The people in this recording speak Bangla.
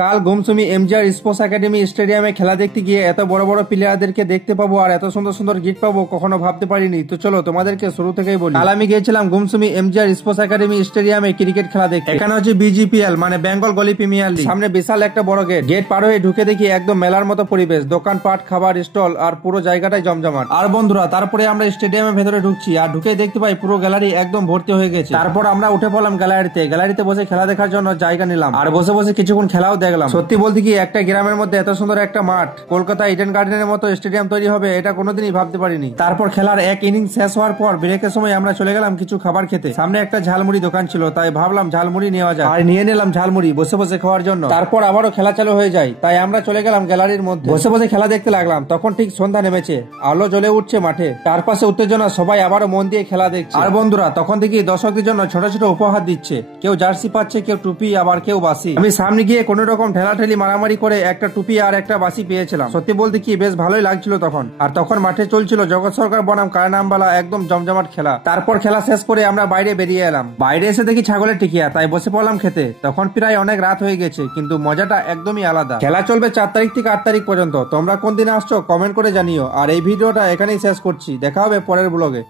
কাল গুমসুমি এমজিআর স্পোর্টস একাডেমি স্টেডিয়ামে খেলা দেখতে গিয়ে এত বড় বড় প্লেয়ারদেরকে দেখতে পাবো আর এত সুন্দর সুন্দর গিফট পাবো কখনো ভাবতে পারিনি। তো চলো তোমাদেরকে শুরু থেকেই বলি। কাল আমি গিয়েছিলাম গুমসুমি এমজিআর স্পোর্টস একাডেমি স্টেডিয়ামে ক্রিকেট খেলা দেখতে। এখানে হচ্ছে বিজিপিএল মানে বেঙ্গল গলি প্রিমিয়ার লিগ। সামনে বিশাল একটা বড় গেট পার হয়ে ঢুকে দেখি একদম মেলার মতো পরিবেশ, দোকানপাট, খাবার স্টল আর পুরো জায়গাটাই জমজমাট। আর বন্ধুরা তারপরে আমরা স্টেডিয়ামের ভেতরে ঢুকছি আর ঢুকে দেখতে পাই পুরো গ্যালারি একদম ভর্তি হয়ে গেছে। তারপর আমরা উঠে পড়লাম গ্যালারিতে বসে খেলা দেখার জন্য জায়গা নিলাম আর বসে বসে কিছুক্ষণ খেলাও দেখলাম। সত্যি বলতে কি একটা গ্রামের মধ্যে এত সুন্দর একটা মাঠ, কলকাতা ইডেন গার্ডেনের মতো স্টেডিয়াম তৈরি হবে এটা কোনোদিনই ভাবতে পারিনি। তারপর খেলার এক ইনিংস শেষ হওয়ার পর ব্রেকের সময় আমরা চলে গেলাম কিছু খাবার খেতে। সামনে একটা ঝালমুড়ি দোকান ছিল, তাই ভাবলাম ঝালমুড়ি নেওয়া যায় আর নিয়ে নিলাম ঝালমুড়ি বসে বসে খাওয়ার জন্য। তারপর আবারও খেলা চালু হয়ে যায়, তাই আমরা চলে গেলাম গ্যালারির মধ্যে বসে বসে খেলা দেখতে লাগলাম। তখন ঠিক সন্ধ্যা নেমেছে, আলো জ্বলে উঠছে মাঠে, চারপাশে উত্তেজনা, সবাই আবারও মন দিয়ে খেলা দেখছে। আর বন্ধুরা তখন থেকে দর্শকদের জন্য ছোট ছোট উপহার দিচ্ছে, কেউ জার্সি পাচ্ছে, কেউ টুপি, আবার কেউ বাসি। আমি সামনে গিয়ে কোন রকম ঠেলাঠেলি মারামারি করে একটা টুপি আর একটা বাসি পেয়েছিলাম। সত্যি বলতে কি বেশ ভালোই লাগছিল তখন। আর তখন মাঠে চলছিল জগৎ সরকার বনাম কারনামবালা একদম জমজমাট খেলা। তারপর খেলা শেষ করে আমরা বাইরে বেরিয়ে এলাম। বাইরে এসে দেখি ছাগলের টিকিয়া, তাই বসে পড়লাম খেতে। তখন প্রায় অনেক রাত হয়ে গেছে, কিন্তু মজাটা একদমই আলাদা। খেলা চলবে 4 তারিখ থেকে 8 তারিখ পর্যন্ত। তোমরা কোন দিন আসছো কমেন্ট করে জানিও। আর এই ভিডিওটা এখানেই শেষ করছি, দেখা হবে পরের ব্লগে।